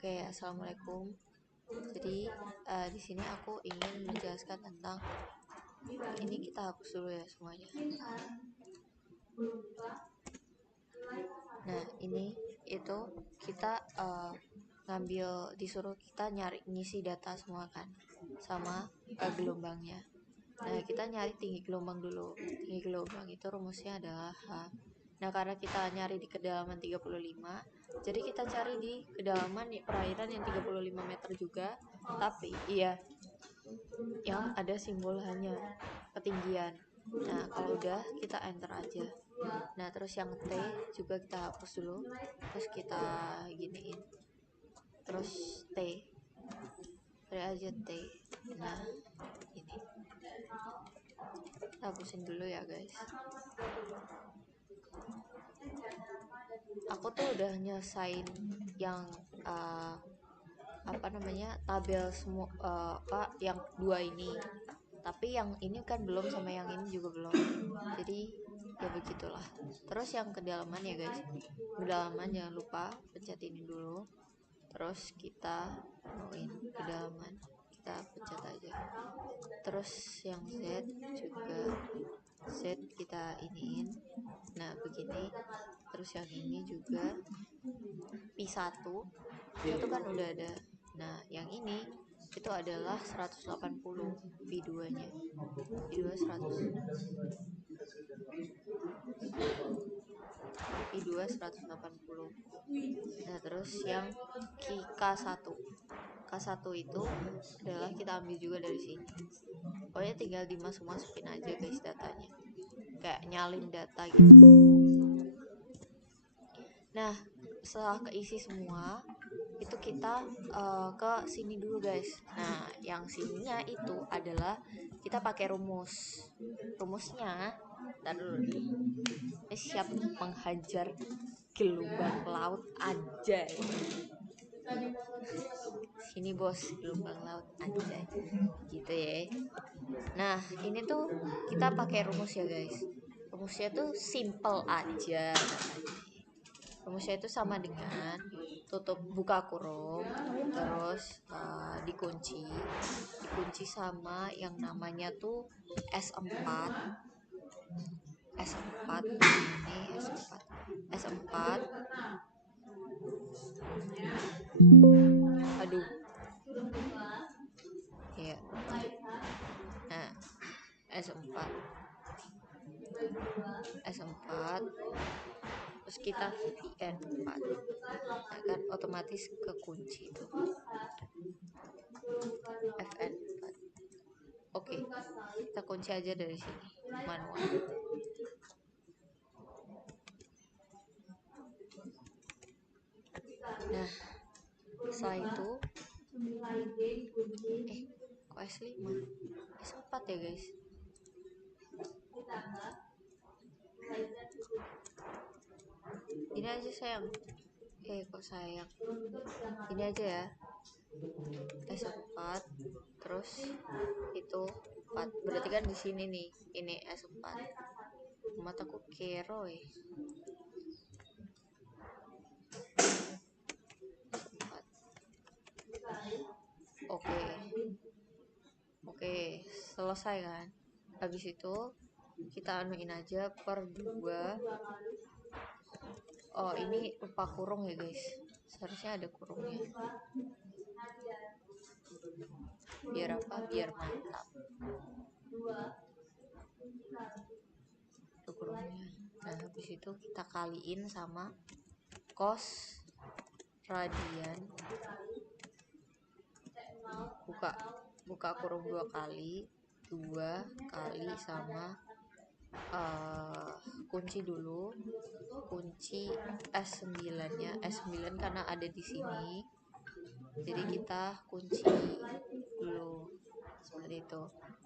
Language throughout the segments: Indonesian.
Oke, assalamualaikum. Jadi di sini aku ingin menjelaskan tentang ini, kita hapus dulu ya semuanya. Nah, ini itu kita disuruh kita ngisi data semua kan, sama gelombangnya. Nah, kita nyari tinggi gelombang dulu. Tinggi gelombang itu rumusnya adalah H. Nah, karena kita nyari di kedalaman 35, jadi kita cari di kedalaman perairan yang 35 meter juga, tapi yang ada simbol hanya ketinggian. Nah, kalau udah kita enter aja. Nah, terus yang T juga kita hapus dulu, terus kita giniin, terus T aja T. Nah, ini kita hapusin dulu ya guys. Aku tuh udah nyesain yang tabel semua yang dua ini, tapi yang ini kan belum, sama yang ini juga belum, jadi ya begitulah. Terus yang kedalaman ya guys, kedalaman jangan lupa pencet ini dulu, terus kita mauin kedalaman, kita pencet aja. Terus yang Z juga, Z kita iniin. Nah begini. Terus yang ini juga P1 itu kan udah ada. Nah yang ini itu adalah 180, P2 nya, P2 100, P2 180. Nah terus yang K1 itu adalah kita ambil juga dari sini. Pokoknya tinggal dimasukin aja guys datanya, kayak nyalin data gitu. Nah setelah keisi semua itu kita ke sini dulu guys. Nah yang sininya itu adalah kita pakai rumusnya. Ntar dulu nih, siap menghajar gelombang laut aja. Sini bos, gelombang laut aja gitu ya. Nah ini tuh kita pakai rumus ya guys. Rumusnya tuh simple aja. Rumusnya itu sama dengan buka kurung, terus dikunci sama yang namanya tuh S4 ini S4 aduh ya. Nah S4 terus kita VN4, nah kan otomatis kekunci itu FN4. Oke, kita kunci aja dari sini manual. Nah setelah itu kok S5, S4 ya guys. Ini aja sayang, kok sayang, ini aja ya. S4 terus itu 4, berarti kan di sini nih, ini S4. Mataku kero ya. Oke, selesai kan. Habis itu kita anuin aja per 2. Oh ini lupa kurung ya guys, seharusnya ada kurungnya. Biar apa? Biar mantap. Itu kurungnya. Nah habis itu kita kaliin sama cos radian, buka kurung 2 kali sama kunci dulu, kunci S9 nya. S9 karena ada di sini, jadi kita kunci dulu seperti itu.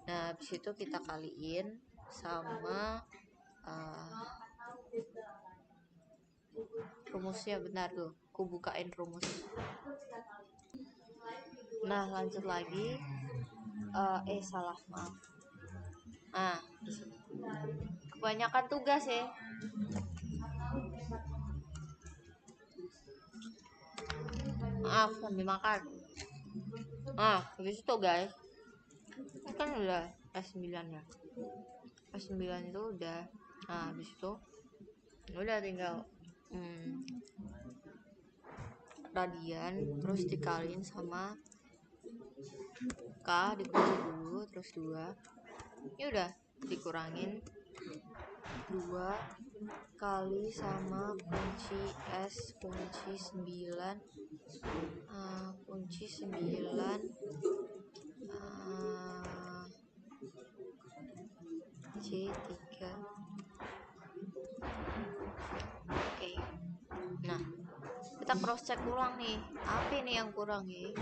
Nah habis itu kita kaliin sama rumusnya. Bentar tuh, aku bukain rumus. Nah lanjut lagi, salah, maaf. Nah kebanyakan tugas ya. maaf sambil makan. Habis itu guys, kan udah S9 ya, S9 itu udah. Habis itu udah tinggal radian, terus dikaliin sama K, dikunci dulu, terus 2. Ya udah dikurangin 2 kali sama kunci S kunci 9 kunci 9 C3. Oke. Nah, kita cross check ulang nih, apa ini yang kurang ya?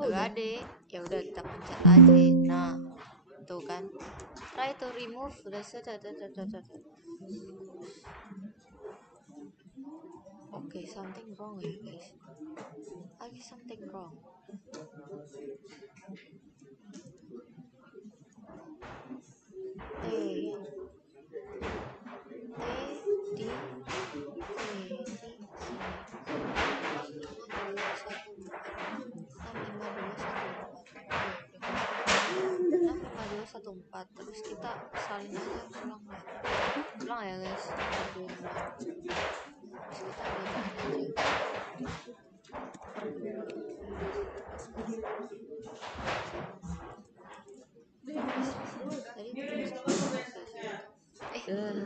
Gak ada. Ya udah kita pencet aja. Nah, tuh kan, try to remove the Okay, something wrong ya guys. Lagi something wrong. Terus kita salin aja ulang ya guys. Terus kita aja.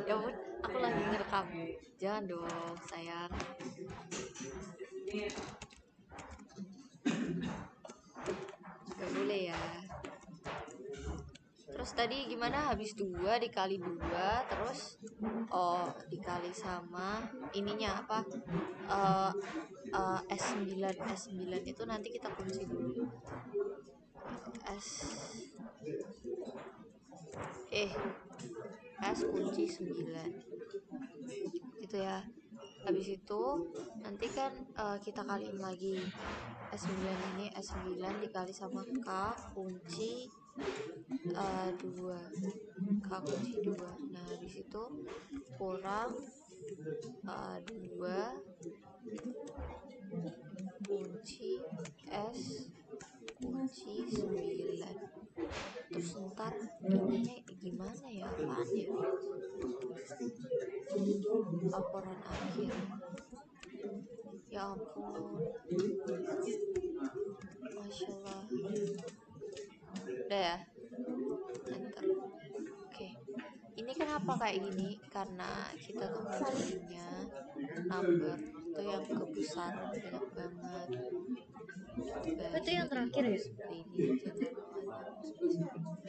Ya ampun, aku lagi ngerekam. Jangan dong sayang. Gak boleh ya. Terus tadi gimana, habis 2 dikali 2 terus dikali sama ininya apa, S9 itu nanti kita kunci dulu. S kunci 9 gitu ya. Habis itu nanti kan kita kaliin lagi S9 ini, S9 dikali sama K kunci 2, K kunci 2. Nah habis itu kurang 2 kunci S kunci 9. Terus ntar ininya gimana ya, apaan ya, laporan akhir. Ya ampun, Masya Allah. Udah ya, enter. Oke. Ini kenapa kayak gini, karena kita tuh munculnya number itu yang kebesaran banyak banget. Itu yang terakhir ya?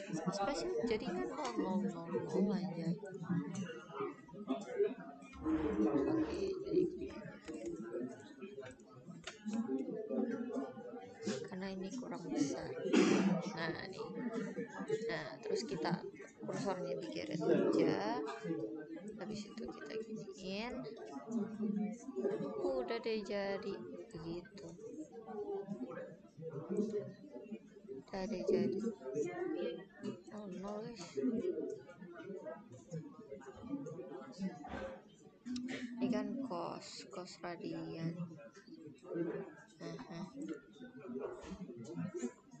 Ini spesial jadi kan 000 aja. Oke, jadi karena ini kurang besar. Nah nih, nah terus kita kursornya digeret aja. Habis itu kita giniin, udah deh jadi begitu. Udah deh jadi 0 guys. Ini kan cos radian.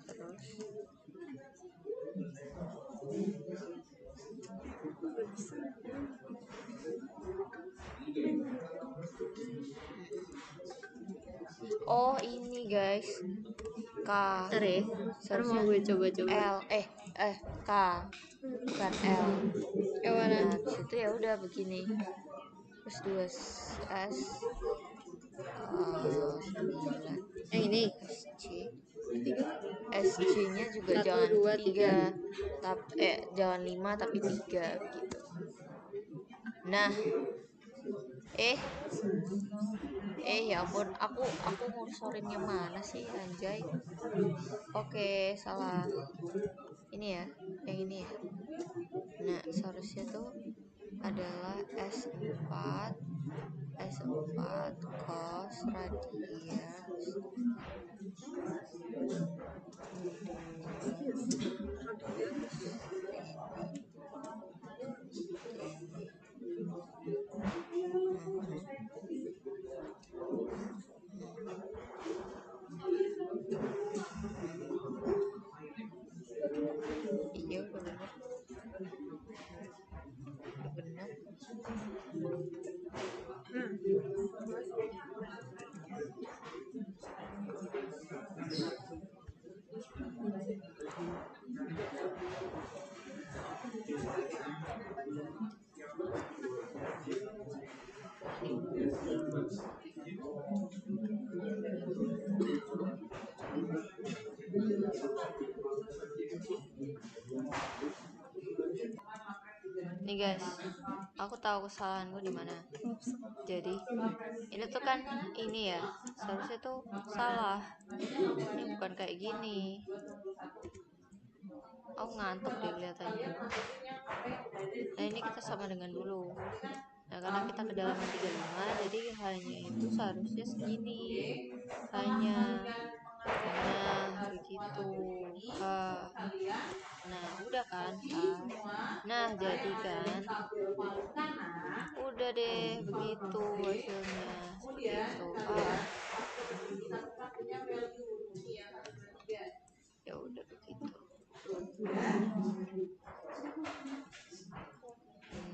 Terus ini guys, K. Ntar mau gue coba L K bukan L. Mana? Nah habis itu ya udah begini. Terus 2 S 9. Yang ini SC nya juga 1, jangan 2, 3 tapi jangan 5 tapi 3 gitu. Nah ya ampun, aku ngursorinnya mana sih anjay. Oke, salah. Ini ya, yang ini ya. Nah seharusnya tuh adalah S4 cos radius Nih guys, aku tahu kesalahanku di mana. Jadi ini tuh kan ini ya, seharusnya tuh salah. Ini bukan kayak gini. Aku ngantuk deh kelihatannya. Nah ini kita sama dengan dulu. Nah karena kita kedalaman 35, jadi hanya itu seharusnya segini. Hanya. Nah begitu. Nah udah kan. Nah jadi kan. Udah deh begitu hasilnya. Seperti itu. Ya udah begitu.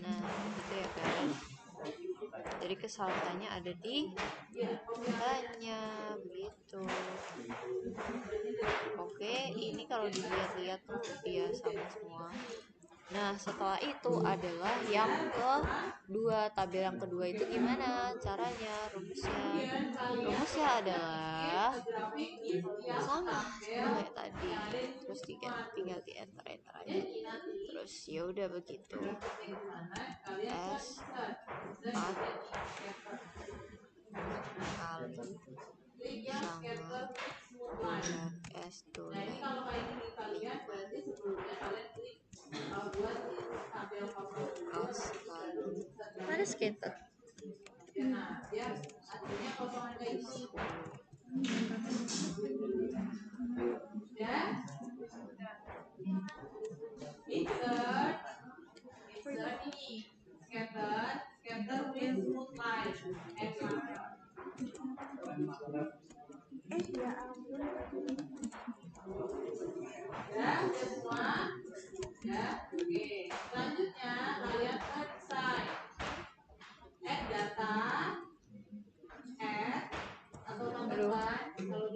Nah gitu ya guys. Jadi kesalahannya ada di kitanya begitu. Oke, ini kalau dilihat-lihat tuh dia sama semua. Nah setelah itu adalah yang kedua. Tabel yang kedua itu gimana caranya? Rumusnya adalah sama kayak tadi. Terus tinggal di enter aja. Terus ya udah begitu. S kali sama dengan S tulen 5 kali Mana skater? 10.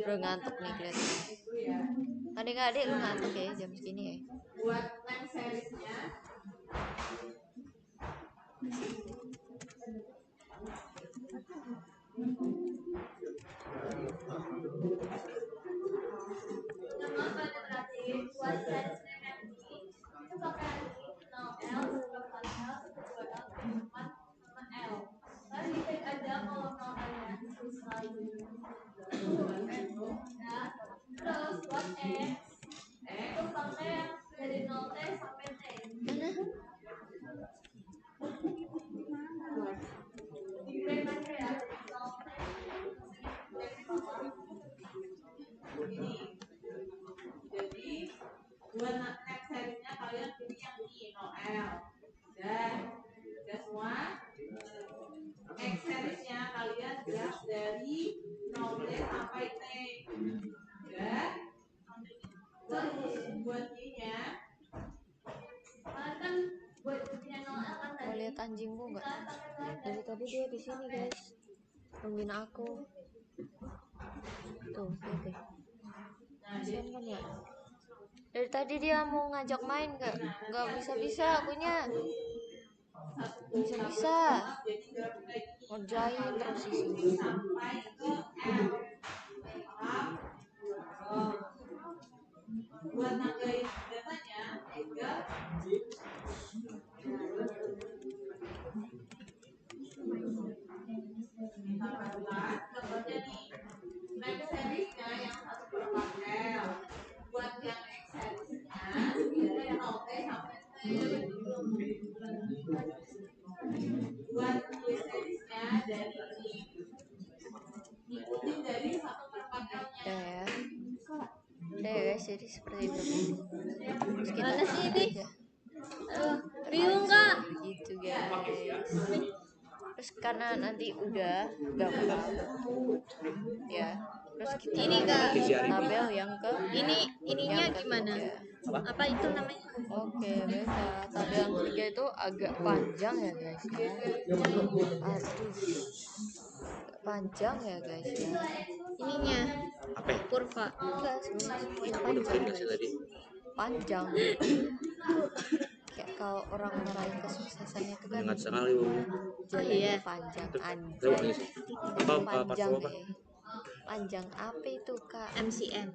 Udah ngantuk nih kelihatannya. Adik-adik lu ngantuk ya jam segini ya. Mau lihat anjingku nggak? Dari tadi dia di sini guys, nungguin aku. Tuh, lihat deh. Kasian kan ya? Dari tadi dia mau ngajak main nggak bisa akunya. Bisa ngerjain terus sih. Buat nambahin datanya, contohnya nih, next seriesnya yang 1/4L. Buat yang X seriesnya, yang 0T sampai T. Buat Y seriesnya dari ini, ikutin dari 1/4L-nya. Ya guys, jadi seperti itu. Terus kita Mana sih ini? aja. Bingung kak? Begitu guys. Terus karena nanti udah gampang ya. Terus kita Ini, Kak. tabel yang Ininya yang gimana? ketiga. Apa itu namanya? Oke, baiklah. Tabel yang ketiga itu agak panjang ya guys ya. Aduh, panjang ya guys ya. Ininya Apa ya? kurva. Enggak, sebenarnya semuanya Aku panjang dengerin guys. tadi. Panjang. Kayak kalau orang meraih kesuksesannya itu kan Ingat sekali Bu. jalannya Iya. panjang Coba anjay. nih. Itu panjang apa? panjang apa itu kak? MCN.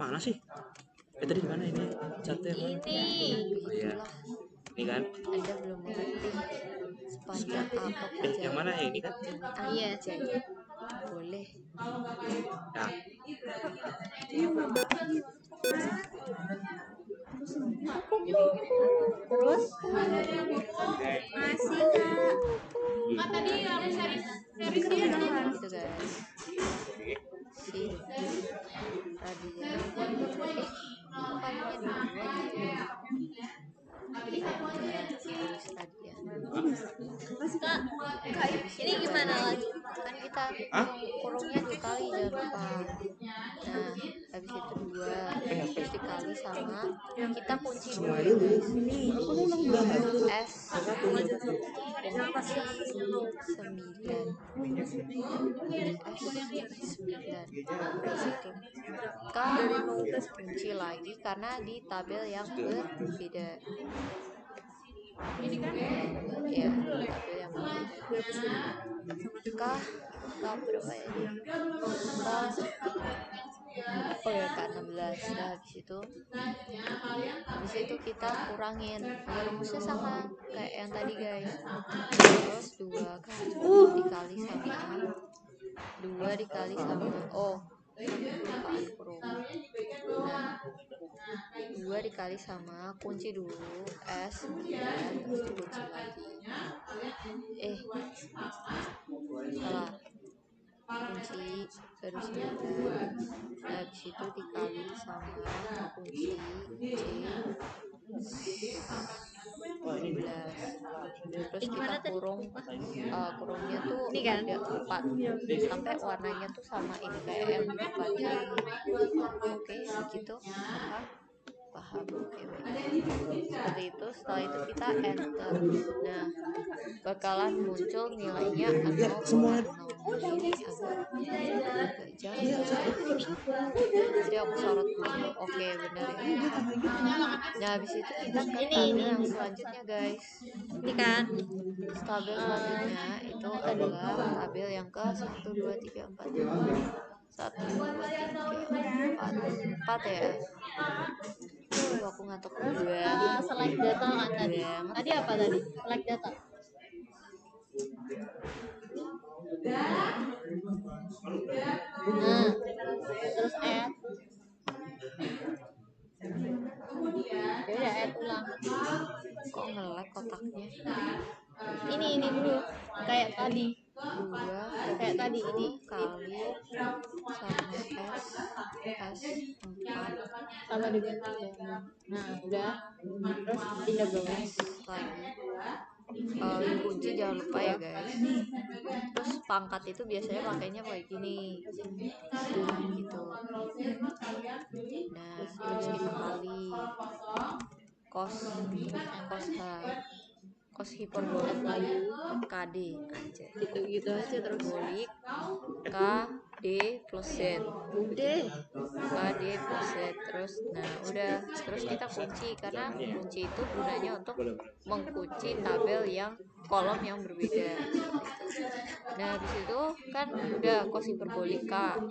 Mana sih? Tadi di mana ini? Catnya. Ini. Oh iya. Begitulah, Ini kan. Anda belum mengerti sepanjang apa perjalanan yang mana ya ini kan? ini Iya. anjay. Boleh. Nah, Terus masih kak. Kan tadi yang series Gitu guys. Si Radian. Kok kalinya dua gitu? Terus Radian. Kak, ini gimana lagi? Kan kita kurungnya 2 kali jangan lupa. Nah habis itu 2 terus dikali sama kita kunci dulu ya guys. S kunci 9 habis itu K kunci lagi karena di tabel yang berbeda ya, tabel yang berbeda. K berapa ya ini? Oh ya K16. Nah habis itu kita kurangin ya, rumusnya sama kayak yang tadi guys. Terus 2 kan dikali sama 2 dikali sama kelupaan kurung. Nah 2 dikali sama kunci dulu S 9 terus dikunci lagi. Salah, kunci baru 9. Nah habis itu dikali sama kunci C 11. Terus kita kurungnya tuh Ini kan? ada 4 sampai warnanya tuh sama ini kayak yang tadi. Oke begitu paham. Oke, seperti itu. Setelah itu kita enter. Nah bakalan muncul nilainya 0,0. Ini agak jauh ya. Jadi aku sorot dulu. Oke benar ya. Nah habis itu kita ke tabel yang selanjutnya guys. Ini kan? Tabel selanjutnya itu adalah tabel yang ke 1 2 3 4 4 ya. Aku ngantuk banget. Select data kan tadi. Tadi apa tadi? Select data. Nah, terus add. Ya udah add ulang. Kok nge-lag kotaknya? Ini dulu kayak tadi. 2 kayak tadi ini kali sama S 4 sama dengan 3. Nah udah, terus pindah bawah lagi. Kunci jangan lupa ya guys. Terus pangkat itu biasanya pakainya kayak gini gitu. Nah terus kita kali cos hiperbolik KD aja gitu aja terus. hiperbolik KD plus Z Udah. KD plus Z terus. Nah udah, terus kita kunci karena kunci itu gunanya untuk mengkunci tabel yang kolom yang berbeda gitu. Nah habis itu kan udah cos hiperbolik K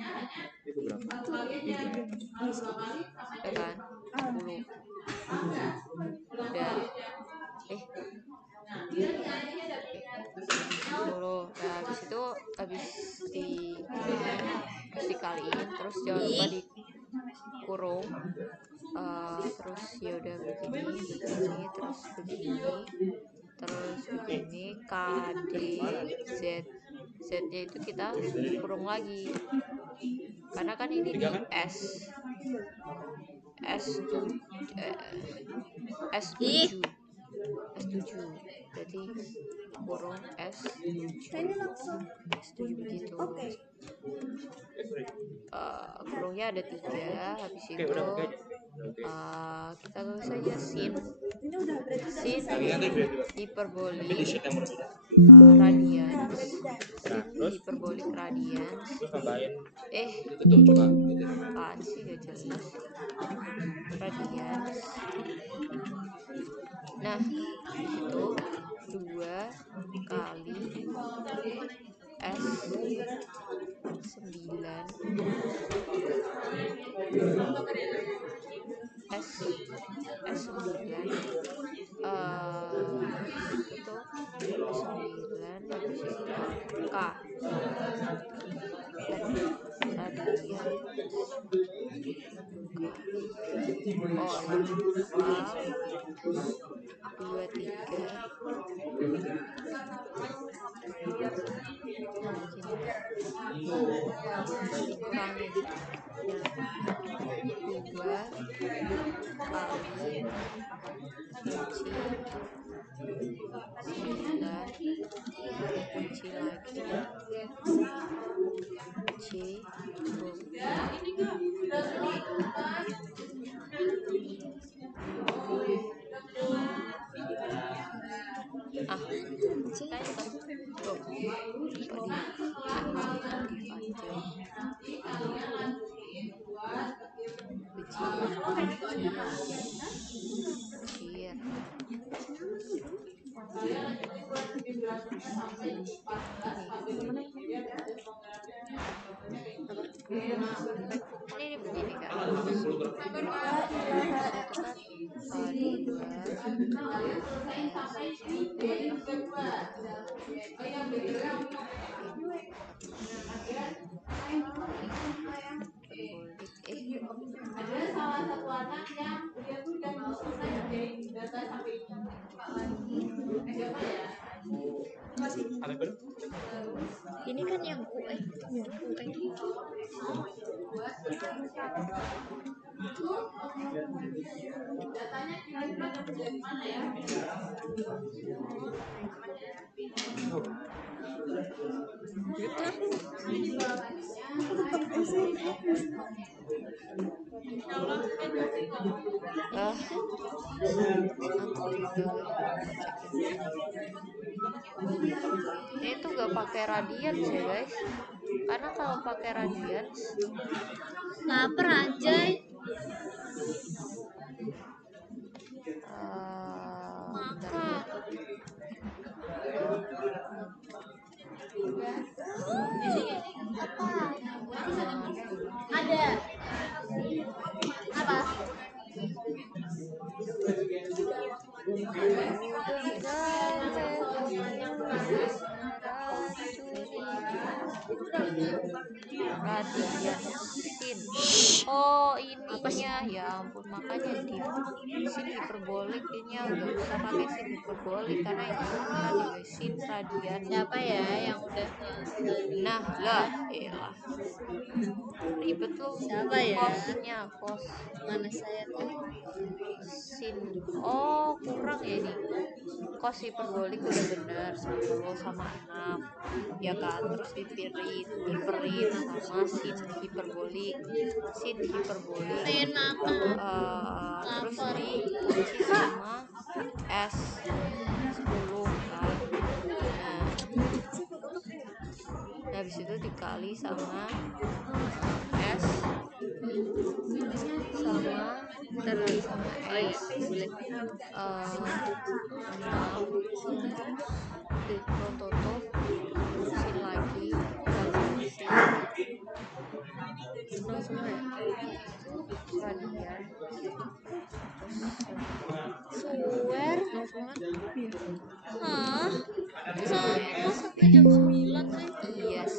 ya kan 10 udah dulu. Nah habis itu terus dikaliin terus jangan lupa dikurung. Terus ya udah begini terus begini KD Z nya itu kita kurung lagi karena kan ini di S7 berarti kurung S7 begitu. Kurungnya ada 3. Habis itu kita tulis saja sin hiperbolik radians hiperbolik radians apaan sih gak jelas radians Nah, di situ 2 kali S 9 S 9 itu S9 habis itu K radian K oh ya K 23 dikurangin 2 kali kunci 9 kunci lagi C 20 saya tuh ini begini kan di 2 ada salah satu anak yang dia tuh udah mau selesai ngerjain data sampai buka lagi siapa ya Ini kan yang UN. datanya kira-kira dapat dari mana ya ini tuh gak pakai radian ya guys, karena kalau pakai radian Lapar anjay. bentar. Ada. Apa? Radian sin. Oh ininya ya ampun, makanya di sin hiperbolik ini nggak usah pakai sin hiperbolik karena itu beneran ya guys, sin radian. Siapa ya yang udah Nah lah elah ribet tuh. Siapa ya? Kosnya kos Mana saya tuh? sin. Oh kurang ya nih, kos hiperbolik udah bener 10 sama 6 ya kan, terus diperin sama sin hiperbolik Pengen makan. terus dikunci sama S 10 kan. Nah habis itu dikali sama S sama terus sama S 6 ditutup sin lagi kali sin radian Swear. Hah? Masa jam 9 sih? yes.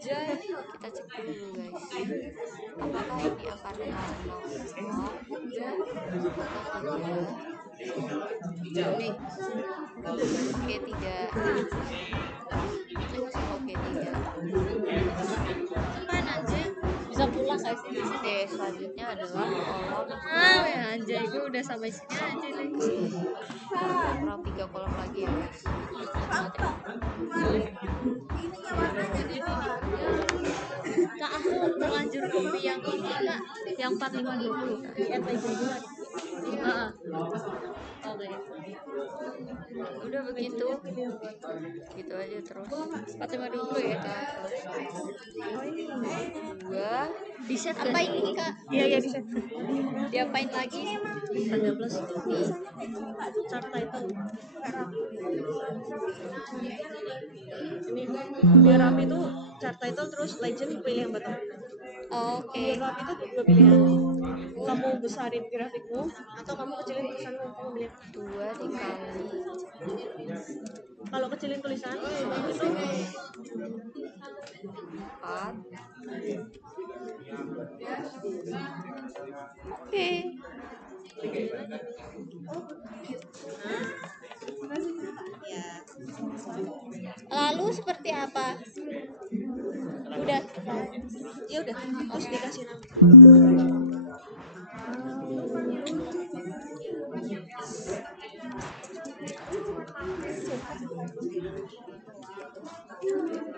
Nah kita cek dulu guys, apakah ini akan 000 atau tidak. Nih oke tidak, oke tidak. Apaan anjay? Bisa pulang gak sih? Oke selanjutnya adalah kolom Ya anjay, gue udah sampai sini aja nih. kurang 3 kolom lagi ya guys. Kak, aku terlanjur kopi yang ini kak, yang 4520 FTJ 2. ya. Udah begitu gitu aja terus 4520 ya. gua Di set apa kan? ini kak Iya bisa. diapain lagi Harga plus subtitle. Ini biar rapi tuh subtitle terus legend pilih yang bottom. oke Biar rapi tuh dua pilihan. Kamu besarin grafikmu atau kamu kecilin tulisanmu, kamu pilih apa? 2 dikali Kalau kecilin tulisan itu 4 oke ya. lalu seperti apa udah Ya udah, terus dikasih nama.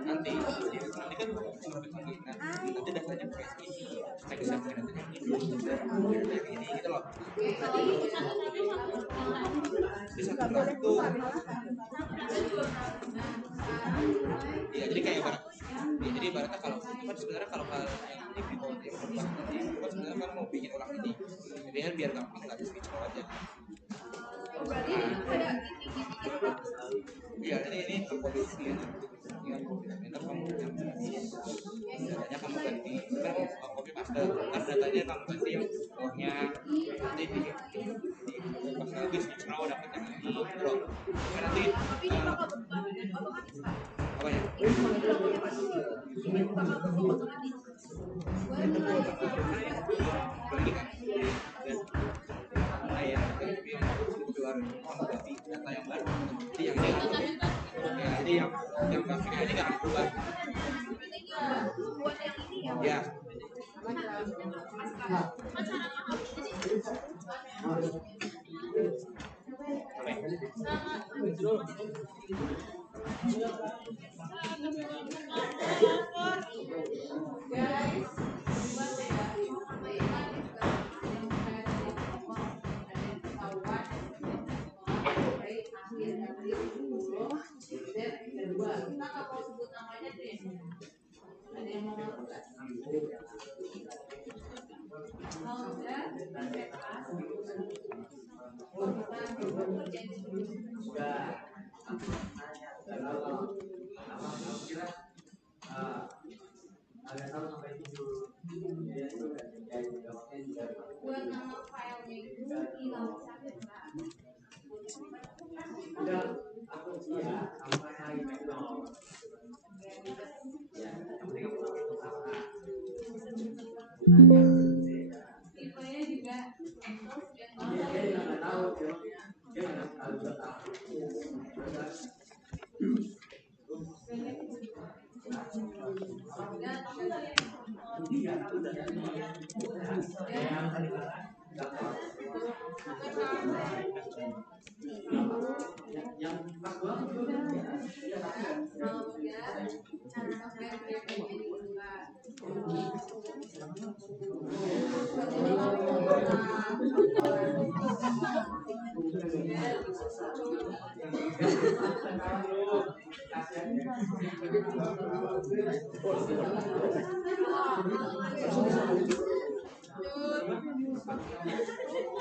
Nanti kan nanti datanya kayak siapa datanya ini gitu loh. Bisa tuh. Iya, jadi kayak ibarat. Ya, jadi ibaratnya kalau kan sebenarnya kalau yang ini yang berubah nanti kan sebenarnya kan mau bikin ulang ini. Jadi kan biar gampang nggak di switch aja. Iya, ini komposisi ya. Itu kamu datanya kamu ganti, kan copy paste, kan datanya kamu ganti yang bawahnya, nanti di pas lagi switch now dapat yang ini, gitu loh. Kan nanti apa ya? Bagi kan, nah ya, keluar kamu ganti data yang baru, jadi yang ini, ya jadi yang grafiknya ini nggak akan berubah. Ya. Buat nama filenya itu hilang satu. Tipenya juga Exos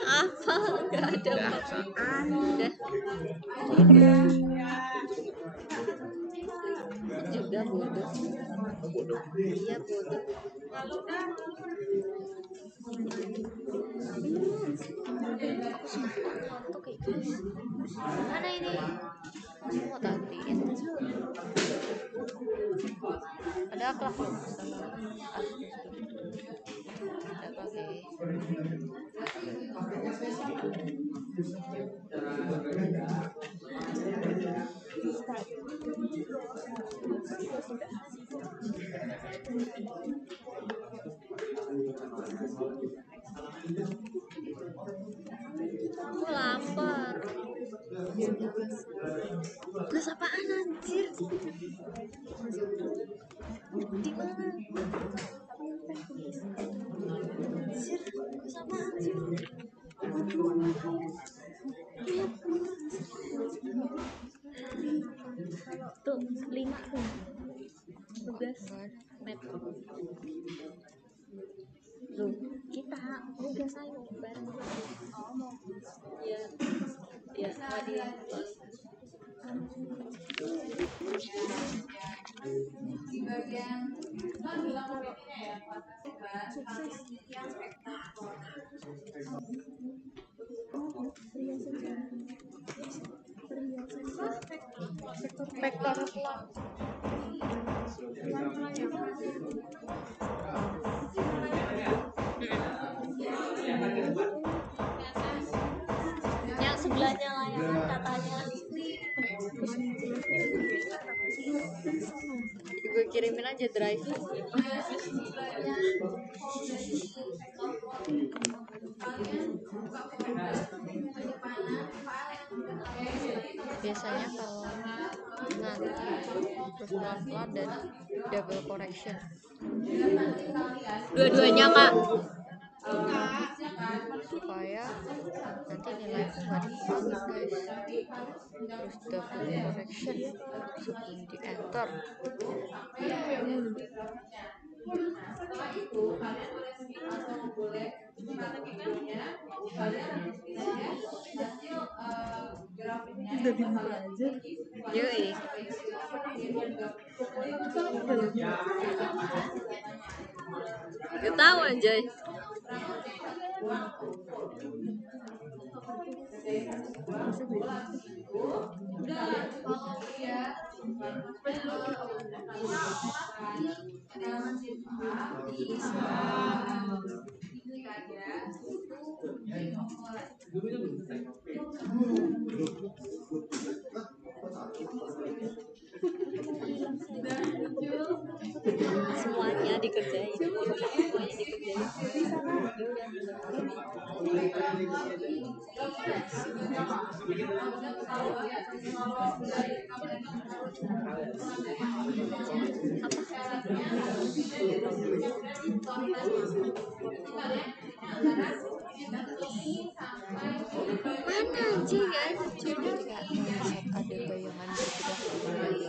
apa nggak ada apa-apaan udah juga bodoh iya bodoh aku sumpah ngantuk kayak gini mana ini aku mau gantiin ada akhlak loh ada pakai aku lapar gelas apaan anjir di mana anjir gelas apaan sih lihat Enggak ada. Loh, kita nugas ayo bareng. Ya tadi di bagian kan bilang ini ya sukses yang spektakuler. Vektor pelan. yang sebelahnya layangan katanya. Gue kirimin aja drive. Biasanya kalau ngantuk terus pelan-pelan dan double correction. Dua-duanya kak. Supaya nanti nilaiku nggak dihilangin guys. Terus double correction sebelum di enter. Setelah itu kalian boleh skip atau boleh strateginya kalian harus pilih ya hasil grafiknya yang kalian miliki. Yoi. Ketawa anjay. Semuanya dikerjain. Mana anjing guys? Ketika saat ada bayangan bergerak guys.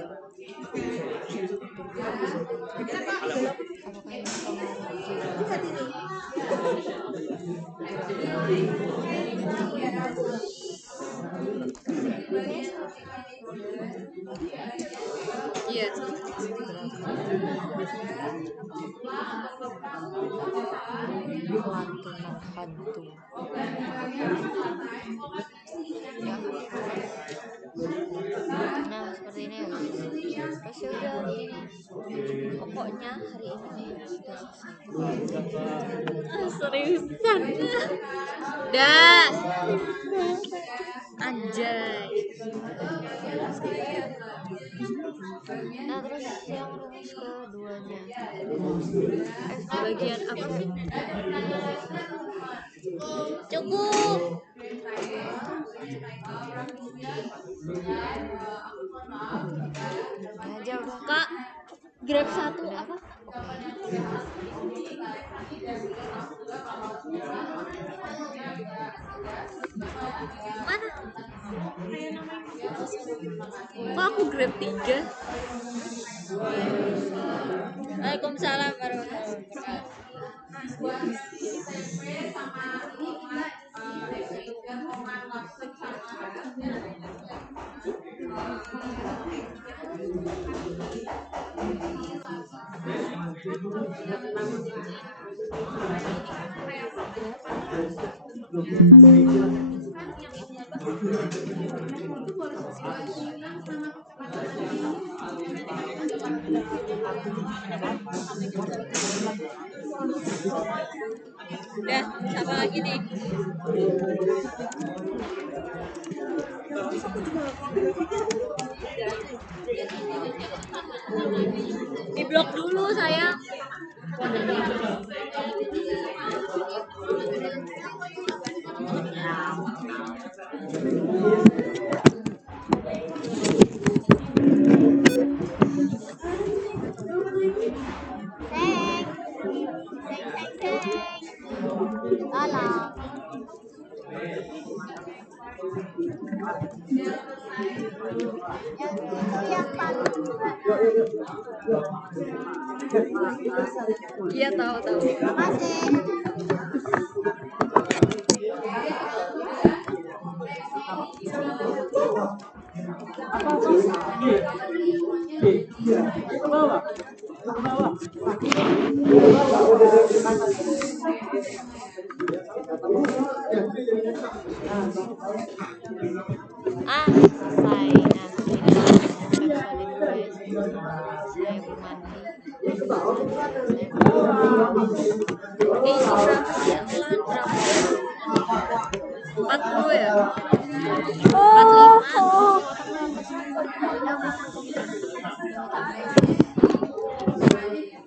Apakah ini pengaruh Iya. lantunan hantu ya. Nah seperti ini ya guys. Terus ya udah ini pokoknya hari ini sudah selesai. Seriusan. Dah. Anjay. Nah terus yang rumus keduanya Bagian apa sih? Cukup. aja udah Kak, grab 1 apa? Mana? Kok aku grab 3? Waalaikumsalam warahmatullahi wabarakatuh. Udah, siapa lagi nih? Di blok dulu sayang. Iya tahu tahu. Selesai. Nah, ini episode ini guys, saya bermandi. Ini berapa sih? Bulan berapa? 40 ya? 45.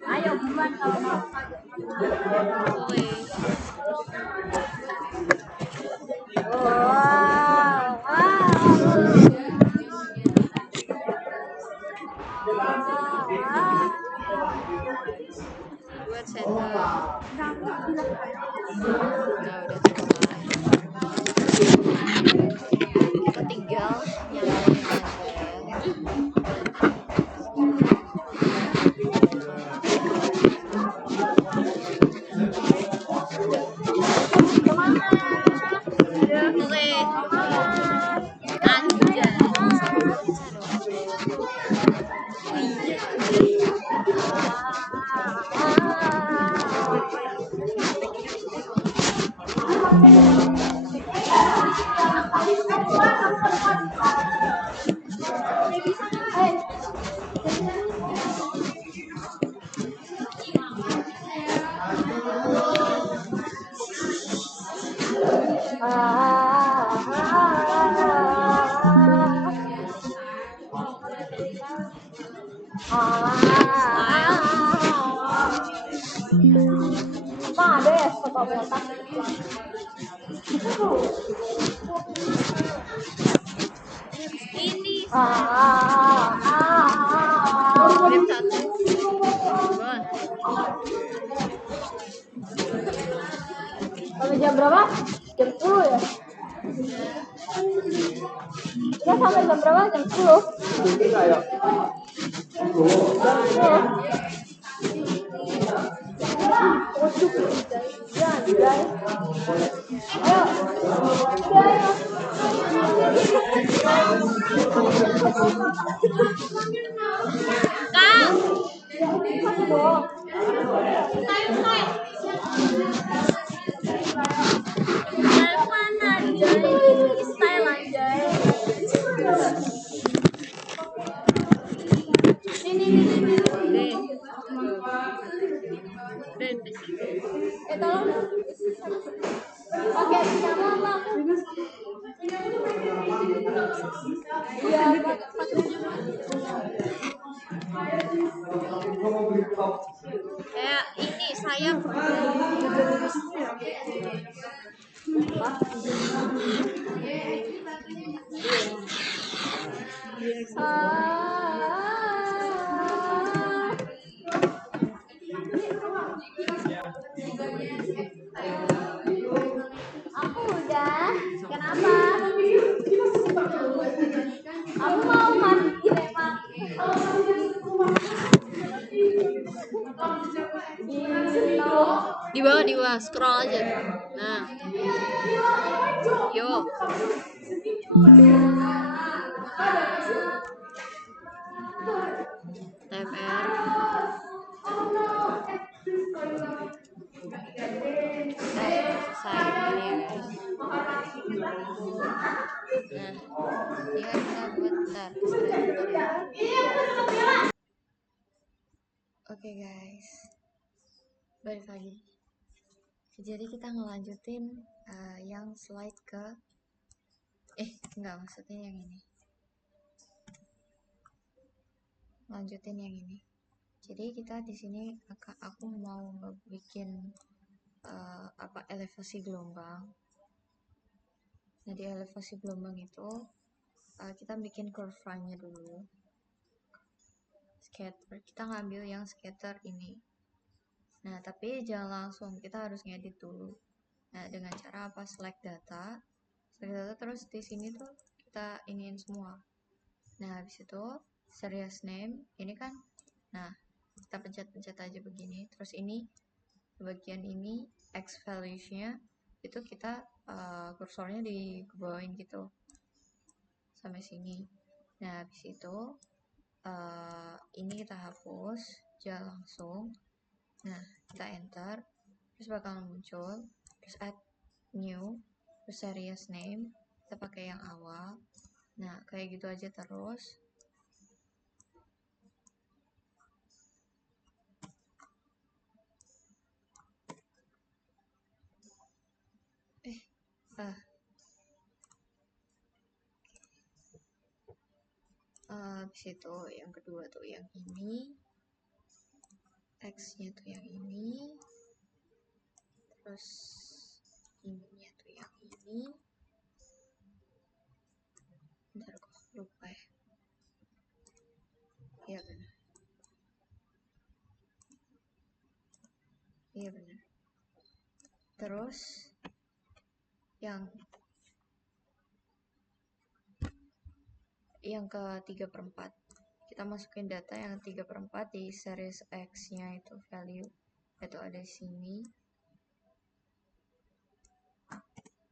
Ayo buruan kalau mau. Oke. Buat center. Nah, udah selesai. Kita tinggal nyalain aja ya. Oke. Anjay. Ada ya foto botak. Ini Grip 1. Bon. Sampai jam berapa? Jam 10 ya? Kita sampai jam berapa? Jam 10. telepon anjay. Style anjay. Dan Tolong. Oke, sama apa? Iya, kayak ini saya aku udah. Kenapa? Aku mau mandi emang. Di bawah, scroll aja. Nah. Yo. TMR. Selesai ini ya guys. Nah, ini kan kita buat bentar. Oke guys, balik lagi. Jadi kita ngelanjutin yang slide ke enggak, maksudnya yang ini. Lanjutin yang ini. Jadi kita di sini aku mau bikin elevasi gelombang. Nah, di elevasi gelombang itu kita bikin curve-nya dulu. Scatter, kita ngambil yang scatter ini. Nah, tapi jangan langsung, kita harus ngedit dulu. Nah, dengan cara apa? Select data, select data, terus di sini tuh kita iniin semua. Nah habis itu series name ini kan, nah kita pencet-pencet aja begini, terus ini bagian ini X values-nya itu kita kursornya dibawain gitu sampai sini. Nah habis itu ini kita hapus jangan langsung. Nah kita enter, terus bakal muncul, terus add new, terus series name kita pakai yang awal. Nah kayak gitu aja terus. Habis itu yang kedua tuh yang ini, X nya tuh yang ini, terus ininya tuh yang ini. Bentar kok lupa ya. Iya benar. Iya benar. Terus yang ke 3/4 kita masukin data yang 3/4 di series X nya itu value itu ada di sini.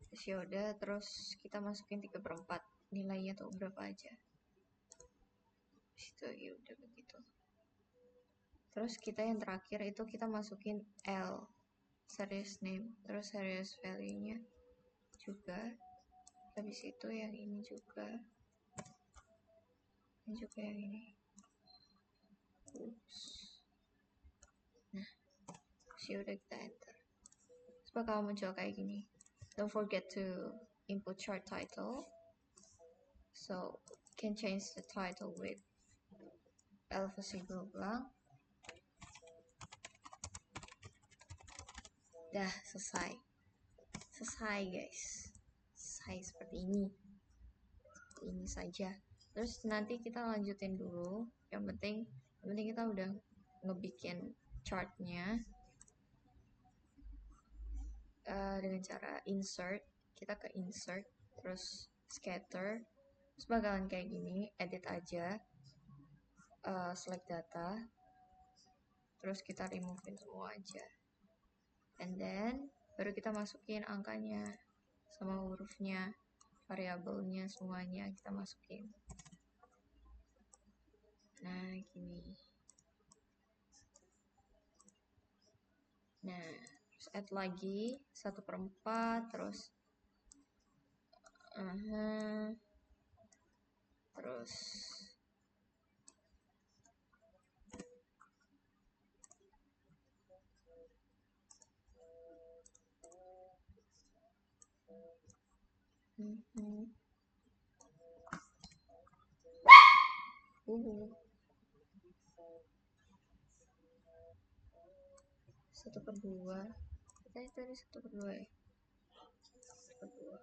Terus yaudah, terus kita masukin 3/4 nilainya tuh berapa aja. Situ ya udah begitu. Terus kita yang terakhir itu kita masukin L series name, terus series value nya juga. Habis itu yang ini juga, ini juga yang ini. Oops. Nah udah kita enter, terus bakal muncul kayak gini. Don't forget to input chart title, so can change the title with elevasi blank. Dah selesai guys, selesai seperti ini saja. Terus nanti kita lanjutin dulu, yang penting kita udah ngebikin chartnya dengan cara insert. Kita ke insert, terus scatter, terus bakalan kayak gini. Edit aja, select data, terus kita removein semua aja, and then baru kita masukin angkanya sama hurufnya, variabelnya, semuanya kita masukin. Nah gini. Nah terus add lagi 1/4, terus satu per dua, kita tadi 1/2 ya, 1/2,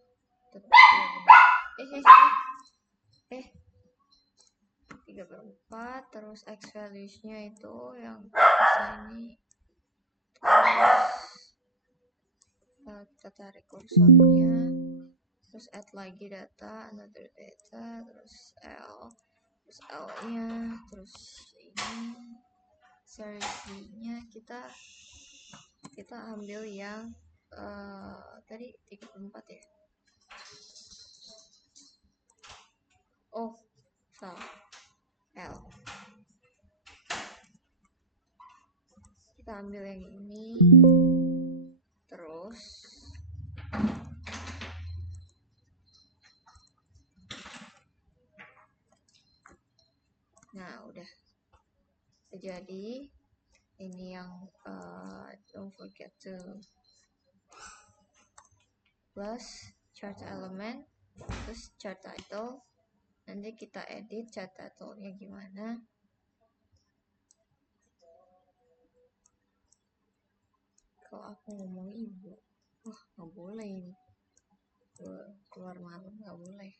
3/4, terus X values nya itu yang bisa ini, terus kita tarik kursornya, terus add lagi data, another data, terus L nya, terus ini series B nya kita ambil yang tadi 3/4 ya. Oh salah, L. Kita ambil yang ini, terus nah udah jadi ini yang don't forget to plus chart element, terus chart title. Nanti kita edit chart title-nya gimana. Kalau aku ngomong ibu, wah nggak boleh ini, keluar malam nggak boleh.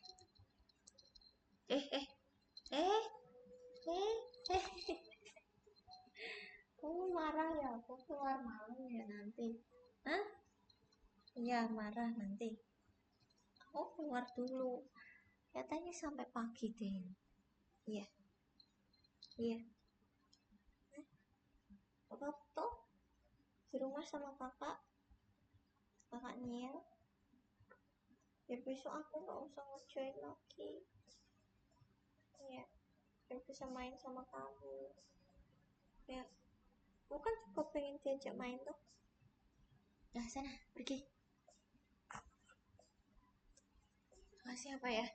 Kamu marah ya, aku keluar malam ya nanti? Hah? Iya marah nanti. Oh, keluar dulu. Katanya sampai pagi deh. Iya, iya. Kakak tuh di rumah sama kakak Niel. Biar besok aku nggak usah ngejoin lagi. Iya, biar bisa main sama kamu. Ya, aku kan juga pengen diajak main tuh. Nah, sana, pergi. Makasih apa ya?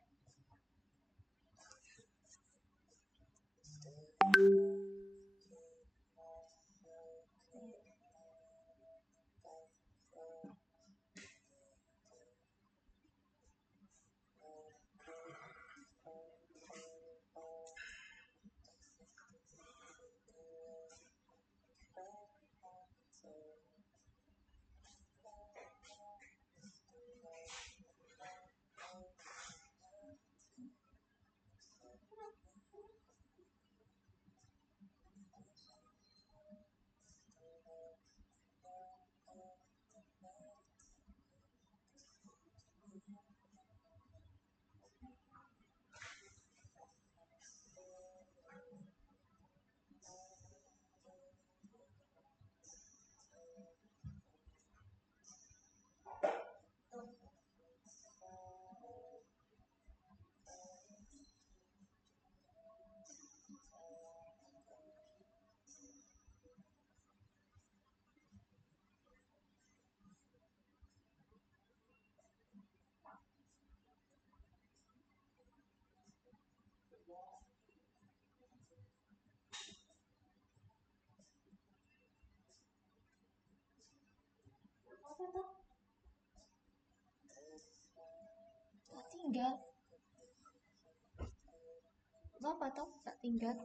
Apa tuh? Tak tinggal. Apa tuh? Tak tinggal.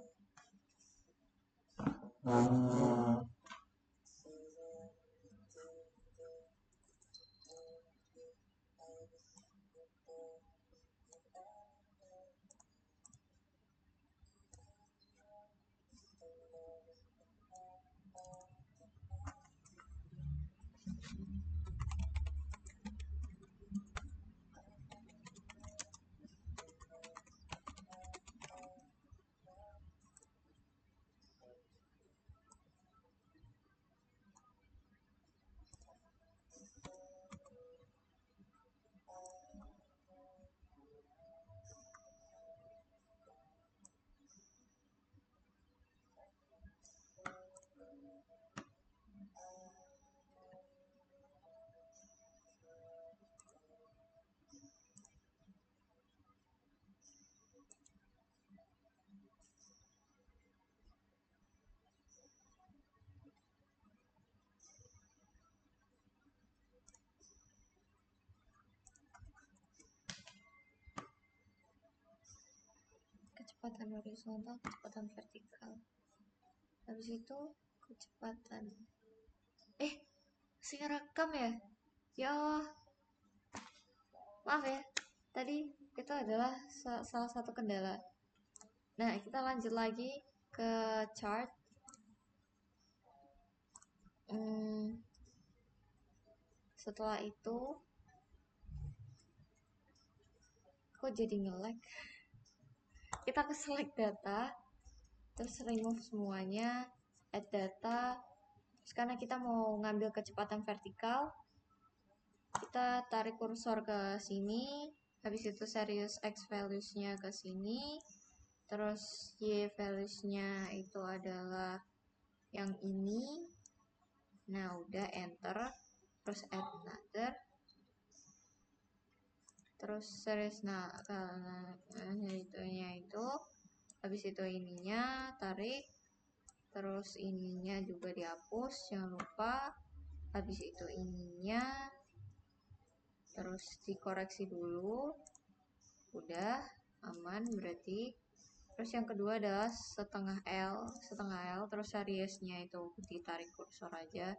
Kecepatan horizontal, kecepatan vertikal. Habis itu kecepatan. Masih ngerekam ya? Ya Allah, maaf ya. Tadi itu adalah salah satu kendala. Nah, kita lanjut lagi ke chart. Setelah itu, kok jadi nge-lag? Kita ke select data, terus remove semuanya, add data. Terus karena kita mau ngambil kecepatan vertikal, kita tarik kursor ke sini, habis itu series X values-nya ke sini, terus Y values-nya itu adalah yang ini. Nah, udah enter, terus add another, terus series itunya itu, habis itu ininya tarik, terus ininya juga dihapus, jangan lupa. Habis itu ininya terus dikoreksi dulu, udah aman berarti. Terus yang kedua adalah setengah L, terus seriesnya itu ditarik kursor aja.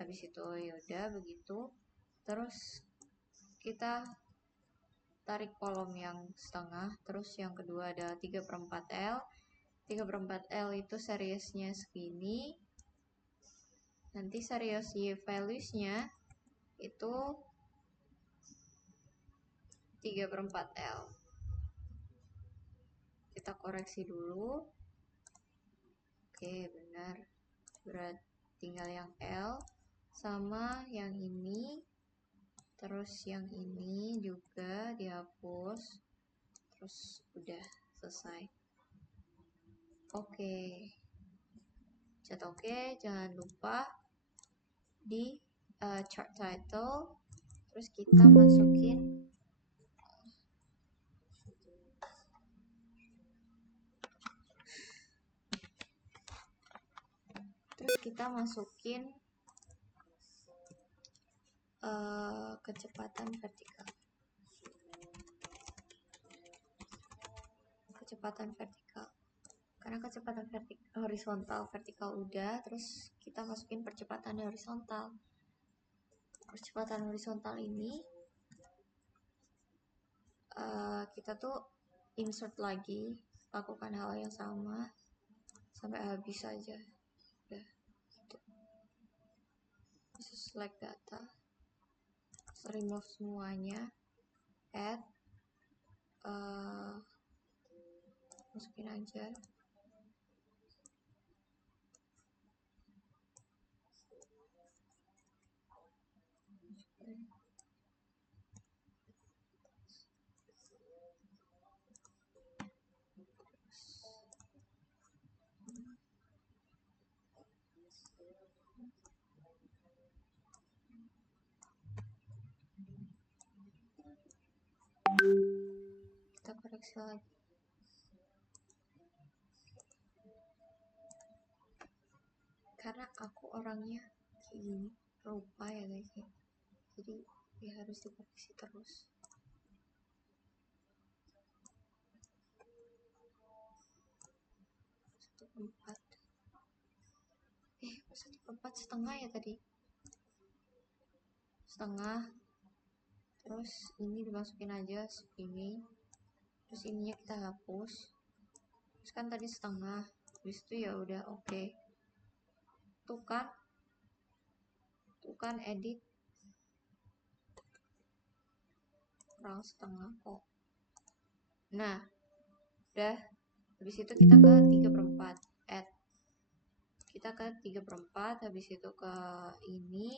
Habis itu yaudah begitu. Terus kita tarik kolom yang setengah, terus yang kedua ada 3/4 L. 3/4 L itu seriesnya segini. Nanti series Y values-nya itu 3/4 L. Kita koreksi dulu. Oke, benar. Berarti tinggal yang L sama yang ini. Terus yang ini juga dihapus. Terus udah selesai. Oke. Cat oke, jangan lupa di chart title. Terus kita masukin kecepatan vertikal. Karena kecepatan horizontal vertikal udah, terus kita masukin percepatan horizontal. Percepatan horizontal ini kita tuh insert lagi, lakukan hal yang sama sampai habis aja. Udah gitu. Select data, remove semuanya, add, masukin aja. Kita koreksi lagi. Karena aku orangnya kayak gini, lupa ya guys ya. Jadi ya harus dikoreksi terus. Satu perempat setengah ya tadi. Setengah. Terus ini dimasukin aja ini. Terus ininya kita hapus. Terus kan tadi setengah. Habis itu ya udah oke. Tuh kan edit kurang setengah kok. Nah, udah. Habis itu kita ke 3/4 add. Kita ke 3/4, habis itu ke ini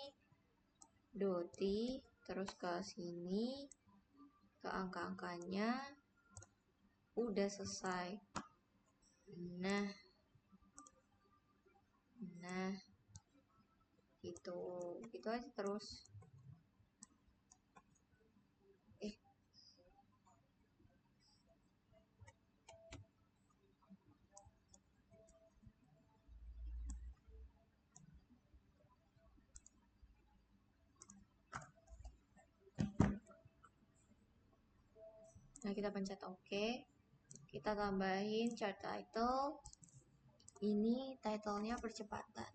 doti, terus ke sini, ke angka-angkanya, udah selesai. Nah gitu aja terus. Nah, kita pencet oke. Kita tambahin chart title. Ini titlenya percepatan.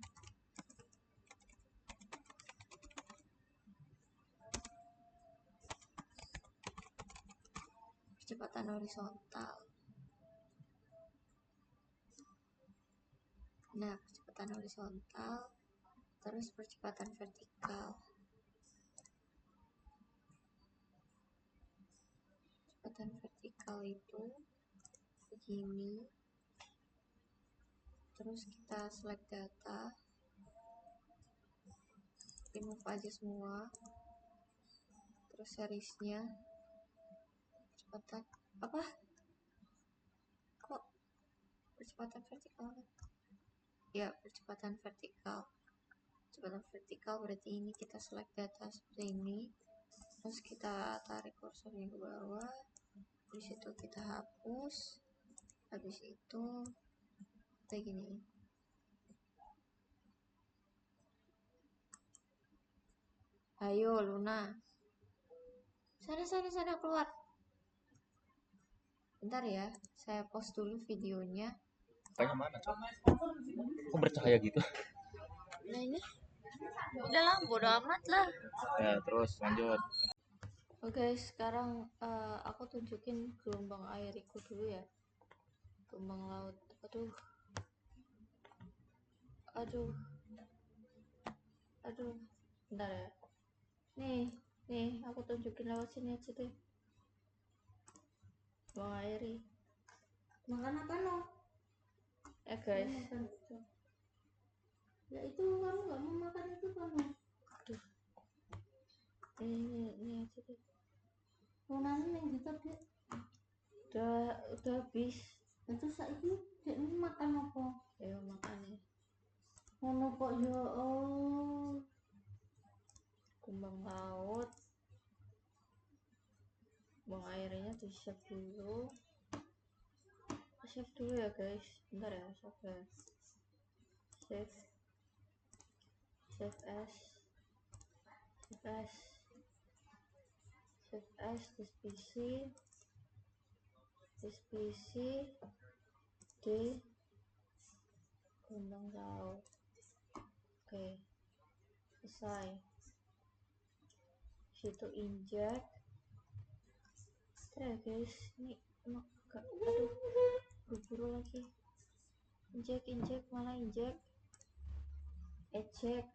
Percepatan horizontal. Nah, percepatan horizontal. Terus percepatan vertikal. Percepatan vertikal itu begini. Terus kita select data, remove aja semua, terus seriesnya percepatan apa kok percepatan vertikal ya, percepatan vertikal berarti ini kita select data seperti ini, terus kita tarik kursornya ke bawah, di situ kita hapus, habis itu kayak gini. Ayo Luna, sana keluar. Bentar ya, saya post dulu videonya. Kayaknya mana coba? Kok bercahaya gitu? Nah ini udah lah, bodo amat lah. Ya terus lanjut. Oke, sekarang aku tunjukin gelombang airiku dulu ya. Gelombang laut. Aduh. Bentar ya. Nih, aku tunjukin lewat sini aja deh. buang airi Makan apa no? guys. Makan itu. Ya itu kamu nggak mau makan itu kan no? Ini aja deh. Ronani yang gitu dek. Udah habis. Itu saiki dek ini makan apa? Ya makannya Ngono kok ya oh. kumbang laut. Buang airnya di save dulu. Save dulu ya guys. Bentar ya, save. Save. Save as. Save as. Save as this PC. This PC di kumbang laut. Oke. Selesai. Situ inject. Ya guys, ini emang gak, aduh, buru-buru lagi. Inject, malah inject. Eject.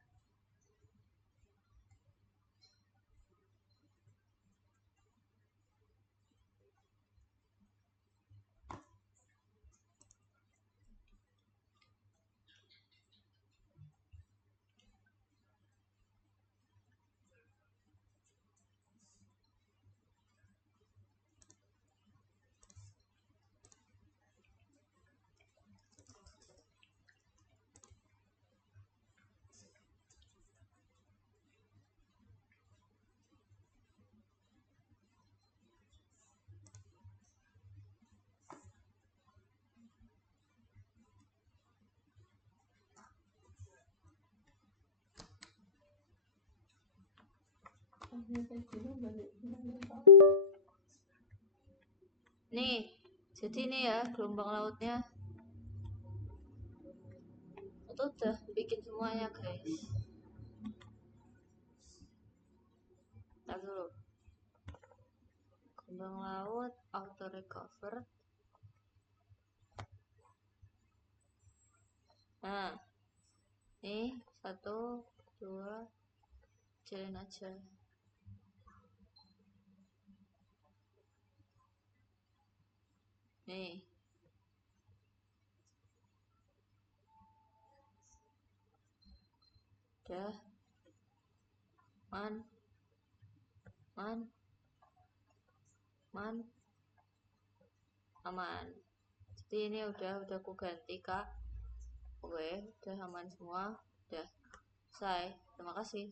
Nih, jadi ini ya gelombang lautnya. Itu udah bikin semuanya guys. Ntar dulu. Gelombang laut auto recover. Nah, nih 1, 2, jalan aja. Nih. Udah. Man. Aman. Jadi ini udah aku ganti kak. Oke, udah aman semua. Udah selesai. Terima kasih.